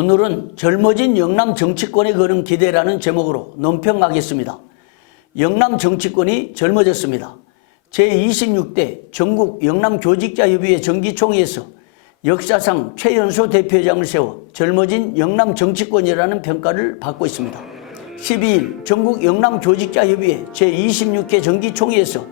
오늘은 젊어진 영남 정치권에 거는 기대라는 제목으로 논평하겠습니다. 영남 정치권이 젊어졌습니다. 제26대 전국 영남교직자협의회 정기총회에서 역사상 최연소 대표회장을 세워 젊어진 영남 정치권이라는 평가를 받고 있습니다. 12일 전국 영남교직자협의회 제26회 정기총회에서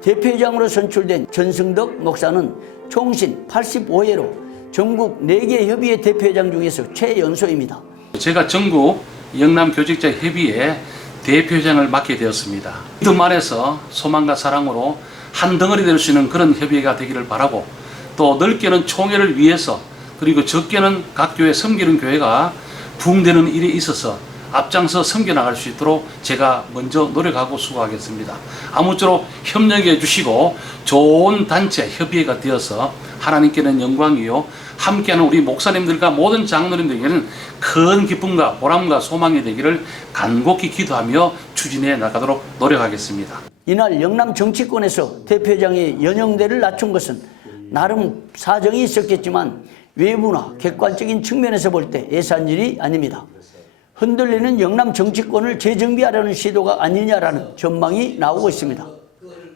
대표회장으로 선출된 전승덕 목사는 총신 85회로 전국 4개 협의회 대표회장 중에서 최연소입니다. 제가 전국 영남교직자협의회 대표회장을 맡게 되었습니다. 믿음 안에서 소망과 사랑으로 한 덩어리 될 수 있는 그런 협의회가 되기를 바라고, 또 넓게는 총회를 위해서, 그리고 적게는 각 교회 섬기는 교회가 부흥되는 일에 있어서 앞장서 섬겨나갈 수 있도록 제가 먼저 노력하고 수고하겠습니다. 아무쪼록 협력해 주시고 좋은 단체 협의회가 되어서 하나님께는 영광이요, 함께하는 우리 목사님들과 모든 장로님들에게는 큰 기쁨과 보람과 소망이 되기를 간곡히 기도하며 추진해 나가도록 노력하겠습니다. 이날 영남 정치권에서 대표회장의 연령대를 낮춘 것은 나름 사정이 있었겠지만 외부나 객관적인 측면에서 볼 때 예사한 일이 아닙니다. 흔들리는 영남 정치권을 재정비하려는 시도가 아니냐라는 전망이 나오고 있습니다.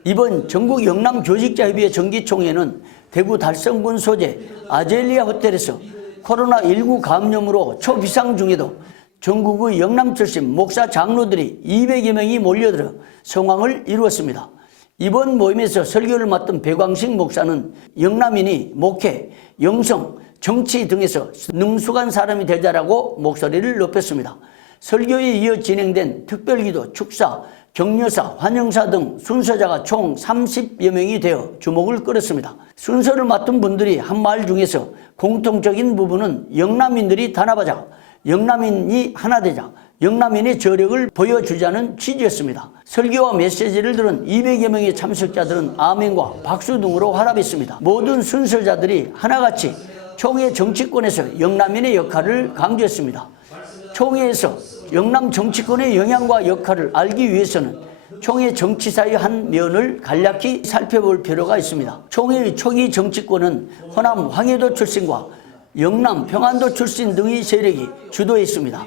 이번 전국 영남교직자협의회 정기총회는 대구 달성군 소재 아젤리아 호텔에서 코로나19 감염으로 초비상 중에도 전국의 영남 출신 목사 장로들이 200여 명이 몰려들어 성황을 이루었습니다. 이번 모임에서 설교를 맡은 배광식 목사는 영남인이 목회, 영성, 정치 등에서 능숙한 사람이 되자라고 목소리를 높였습니다. 설교에 이어 진행된 특별기도, 축사, 격려사, 환영사 등 순서자가 총 30여 명이 되어 주목을 끌었습니다. 순서를 맡은 분들이 한 말 중에서 공통적인 부분은 영남인들이 단합하자, 영남인이 하나 되자, 영남인의 저력을 보여주자는 취지였습니다. 설교와 메시지를 들은 200여 명의 참석자들은 아멘과 박수 등으로 화답했습니다. 모든 순서자들이 하나같이 총회 정치권에서 영남인의 역할을 강조했습니다. 총회에서 영남 정치권의 영향과 역할을 알기 위해서는 총회 정치사의 한 면을 간략히 살펴볼 필요가 있습니다. 총회의 초기 정치권은 호남 황해도 출신과 영남 평안도 출신 등의 세력이 주도했습니다.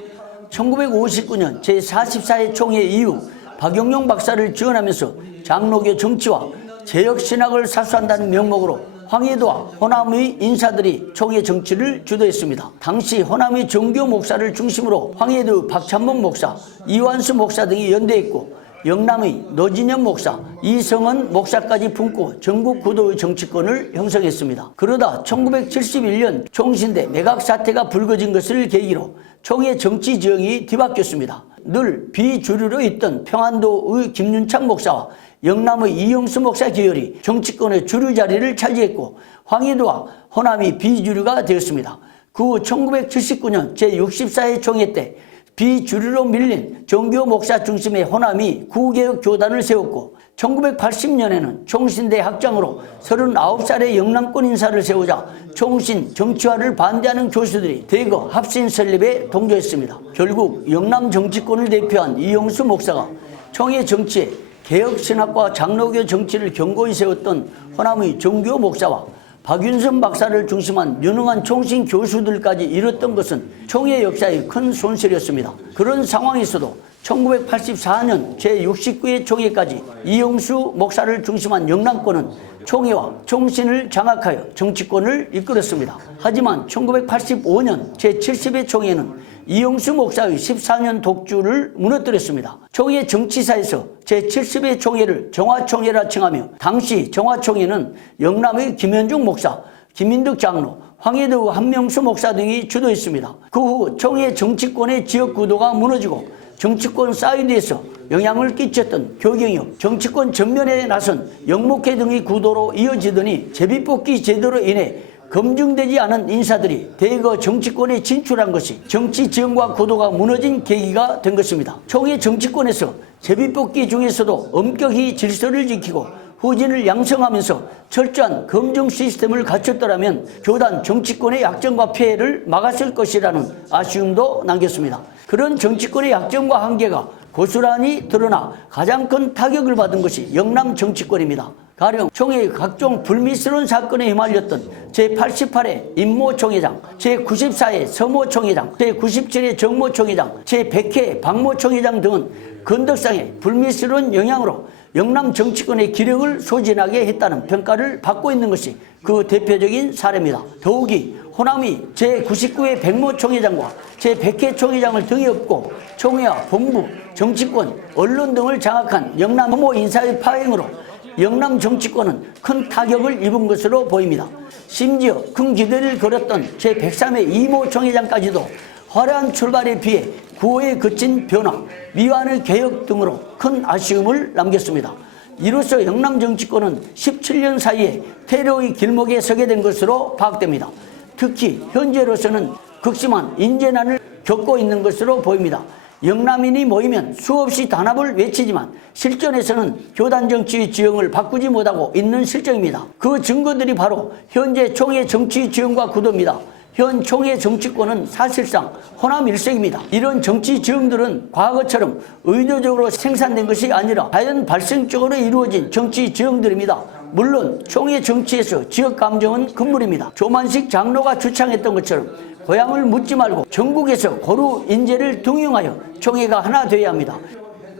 1959년 제44회 총회 이후 박용용 박사를 지원하면서 장로교 정치와 개혁신학을 사수한다는 명목으로 황해도와 호남의 인사들이 총회 정치를 주도했습니다. 당시 호남의 정교 목사를 중심으로 황해도 박찬목 목사, 이완수 목사 등이 연대했고 영남의 노진현 목사, 이성은 목사까지 품고 전국 구도의 정치권을 형성했습니다. 그러다 1971년 총신대 매각 사태가 불거진 것을 계기로 총회 정치 지형이 뒤바뀌었습니다. 늘 비주류로 있던 평안도의 김윤창 목사와 영남의 이영수 목사 계열이 정치권의 주류 자리를 차지했고 황해도와 호남이 비주류가 되었습니다. 그 후 1979년 제64회 총회 때 비주류로 밀린 정교 목사 중심의 호남이 구개혁 교단을 세웠고 1980년에는 총신대 학장으로 39살의 영남권 인사를 세우자 총신 정치화를 반대하는 교수들이 대거 합신 설립에 동조했습니다. 결국 영남 정치권을 대표한 이영수 목사가 총회 정치에 개혁신학과 장로교 정치를 견고히 세웠던 호남의 정교 목사와 박윤선 박사를 중심한 유능한 총신 교수들까지 이뤘던 것은 총회 역사의 큰 손실이었습니다. 그런 상황에서도 1984년 제69회 총회까지 이영수 목사를 중심한 영남권은 총회와 총신을 장악하여 정치권을 이끌었습니다. 하지만 1985년 제70회 총회는 이영수 목사의 14년 독주를 무너뜨렸습니다. 총회 정치사에서 제70회 총회를 정화총회라 칭하며 당시 정화총회는 영남의 김현중 목사, 김인덕 장로, 황해도 한명수 목사 등이 주도했습니다. 그 후 총회 정치권의 지역 구도가 무너지고 정치권 사이드에서 영향을 끼쳤던 교경역, 정치권 전면에 나선 영목회 등의 구도로 이어지더니 제비뽑기 제도로 인해 검증되지 않은 인사들이 대거 정치권에 진출한 것이 정치 지형과 구도가 무너진 계기가 된 것입니다. 총회 정치권에서 제비뽑기 중에서도 엄격히 질서를 지키고 후진을 양성하면서 철저한 검증 시스템을 갖췄더라면 교단 정치권의 약점과 폐해를 막았을 것이라는 아쉬움도 남겼습니다. 그런 정치권의 약점과 한계가 고스란히 드러나 가장 큰 타격을 받은 것이 영남 정치권입니다. 가령 총회의 각종 불미스러운 사건에 휘말렸던 제88회 임모 총회장, 제94회 서모 총회장, 제97회 정모 총회장, 제100회 박모 총회장 등은 건덕상의 불미스러운 영향으로 영남 정치권의 기력을 소진하게 했다는 평가를 받고 있는 것이 그 대표적인 사례입니다. 더욱이 호남이 제99회 백모 총회장과 제100회 총회장을 등에 업고 총회와 본부, 정치권, 언론 등을 장악한 영남 혐오 인사의 파행으로 영남 정치권은 큰 타격을 입은 것으로 보입니다. 심지어 큰 기대를 걸었던 제103회 이모 총회장까지도 화려한 출발에 비해 구호에 그친 변화, 미완의 개혁 등으로 큰 아쉬움을 남겼습니다. 이로써 영남 정치권은 17년 사이에 테러의 길목에 서게 된 것으로 파악됩니다. 특히 현재로서는 극심한 인재난을 겪고 있는 것으로 보입니다. 영남인이 모이면 수없이 단합을 외치지만 실전에서는 교단 정치의 지형을 바꾸지 못하고 있는 실정입니다. 그 증거들이 바로 현재 총회 정치 지형과 구도입니다. 현 총회 정치권은 사실상 호남 일색입니다. 이런 정치 지형들은 과거처럼 의도적으로 생산된 것이 아니라 자연 발생적으로 이루어진 정치 지형들입니다. 물론 총회 정치에서 지역 감정은 금물입니다. 조만식 장로가 주창했던 것처럼 고향을 묻지 말고 전국에서 고루 인재를 등용하여 총회가 하나 되어야 합니다.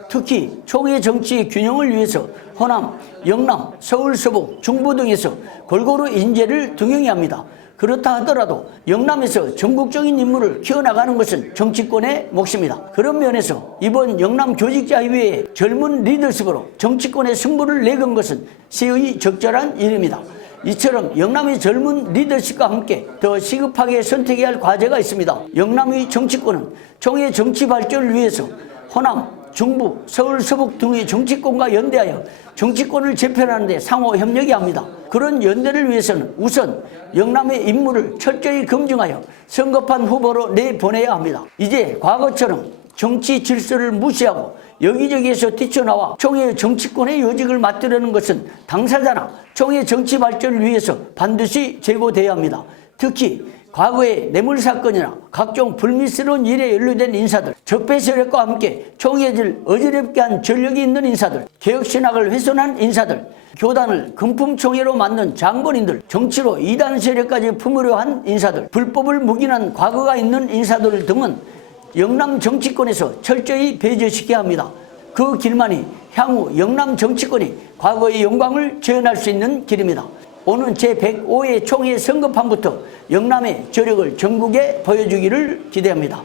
특히 총회 정치의 균형을 위해서 호남, 영남, 서울, 서북, 중부 등에서 골고루 인재를 등용해야 합니다. 그렇다 하더라도 영남에서 전국적인 인물을 키워나가는 것은 정치권의 몫입니다. 그런 면에서 이번 영남 교직자협의회의 젊은 리더십으로 정치권의 승부를 내건 것은 시의 적절한 일입니다. 이처럼 영남의 젊은 리더십과 함께 더 시급하게 선택해야 할 과제가 있습니다. 영남의 정치권은 총회 정치 발전을 위해서 호남, 중부, 서울, 서북 등의 정치권과 연대하여 정치권을 재편하는 데 상호 협력해야 합니다. 그런 연대를 위해서는 우선 영남의 인물을 철저히 검증하여 성급한 후보로 내보내야 합니다. 이제 과거처럼 정치 질서를 무시하고 여기저기에서 뛰쳐나와 총회 정치권의 요직을 맡으려는 것은 당사자나 총회 정치 발전을 위해서 반드시 제고되어야 합니다. 특히 과거의 뇌물 사건이나 각종 불미스러운 일에 연루된 인사들, 적폐 세력과 함께 총회를 어지럽게 한 전력이 있는 인사들, 개혁신학을 훼손한 인사들, 교단을 금품총회로 만든 장본인들, 정치로 이단 세력까지 품으려 한 인사들, 불법을 묵인한 과거가 있는 인사들 등은 영남 정치권에서 철저히 배제시켜야 합니다. 그 길만이 향후 영남 정치권이 과거의 영광을 재현할 수 있는 길입니다. 오는 제105회 총회 선거판부터 영남의 저력을 전국에 보여주기를 기대합니다.